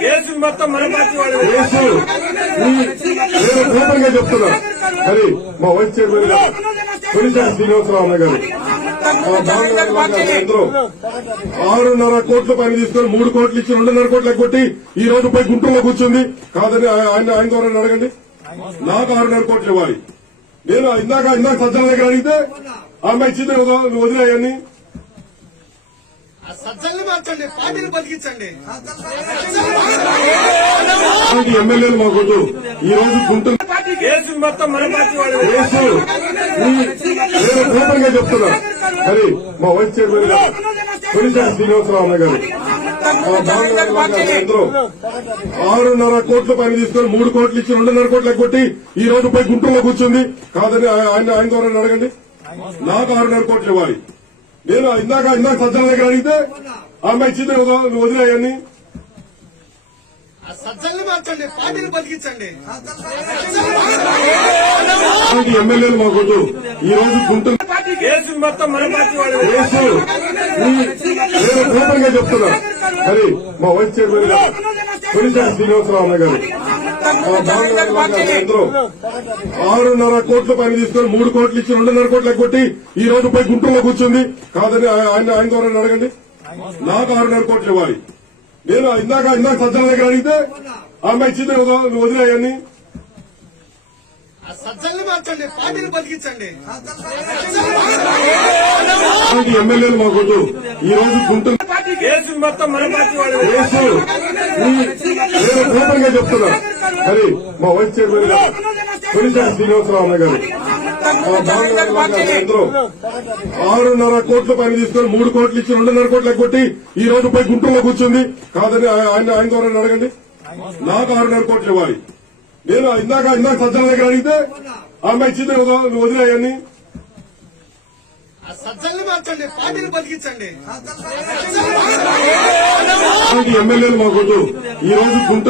Case మొత్తం మన party వాళ్ళు నేను చెప్తున్నా. మరి మా వైస్ చైర్మన్ గారు కొనిశాల శ్రీనివాసరావు గారు. ఆరున్నర కోట్ల పైన తీసుకొని మూడు కోట్లు ఇచ్చి రెండున్నర కోట్లు కొట్టి ఈ రోజు పై గుంటూరులో కూర్చుంది. కాదని ఆయన ఆయన ద్వారా అడగండి? నాకు ఆరున్నర కోట్లు ఇవ్వాలి. నేను ఇందాక ఇందాక సజ్జన దగ్గర అడిగితే ఆమె ఇచ్చింది వదిలేయని సజ్జల్ని మార్చండి పార్టీని బతికించండి ఎమ్మెల్యేలు మాకొద్దు. ఈ రోజు గుంటూరు మొత్తం మన పార్టీ నేను చెప్తున్నా. మరి మా వైస్ చైర్మన్ గారు శ్రీనివాసరావు గారు. ఆరున్నర కోట్ల పైన తీసుకొని మూడు కోట్లు ఇచ్చి రెండున్నర కోట్లు కొట్టి ఈ రోజు పోయి గుంటూరులో కూర్చుంది. కాదని ఆయన ఆయన ద్వారా అడగండి నాకు ఆరున్నర కోట్లు ఇవ్వాలి. నేను ఇందాక ఇందాక సజ్జన దగ్గర అడిగితే ఆమె ఇచ్చింది కదా, నువ్వు వదిలేయని ఎమ్మెల్యేలు మాకొద్దు. ఈ రోజు గుంటూరు కేసు మొత్తం మన పార్టీ వాళ్ళు కేసు. ఈ- నేను చెప్తున్నా. మరి మా వైస్ చైర్మన్ గారు శ్రీనివాసరావు అన్న గారు ఆరున్నర కోట్ల పైన తీసుకొని మూడు కోట్లు ఇచ్చి రెండున్నర కోట్లు కొట్టి ఈ రోజు పోయి గుంటూరులో కూర్చుంది. కాదని ఆయన ఆయన ద్వారా అడగండి? నాకు ఆరున్నర కోట్లు ఇవ్వాలి. నేను ఇందాక ఇందాక సజ్జన దగ్గర అడిగితే ఆమె ఇచ్చింది కదా, నువ్వు వదిలేయని ఎమ్మెల్యేలు మాకొద్దు. ఈ రోజు గుంటూరు మొత్తం మన పార్టీ చెప్తున్నా. మరి మా వైస్ చైర్మన్ గారు కొనిశాల శ్రీనివాసరావు గారు. ఆరున్నర కోట్ల పైన తీసుకొని మూడు కోట్లు ఇచ్చి రెండున్నర కోట్లు కొట్టి ఈ రోజు పోయి గుంటూరులో కూర్చుంది. కాదని ఆయన ఆయన ద్వారా అడగండి? నాకు ఆరున్నర కోట్లు ఇవ్వాలి. నేను ఇందాక ఇందాక సజ్జన దగ్గర అడిగితే ఆమె ఇచ్చింది కదా, నువ్వు వదిలేయని ఎమ్మెల్యేలు మాకొద్దు ఈ రోజు గుంటూరు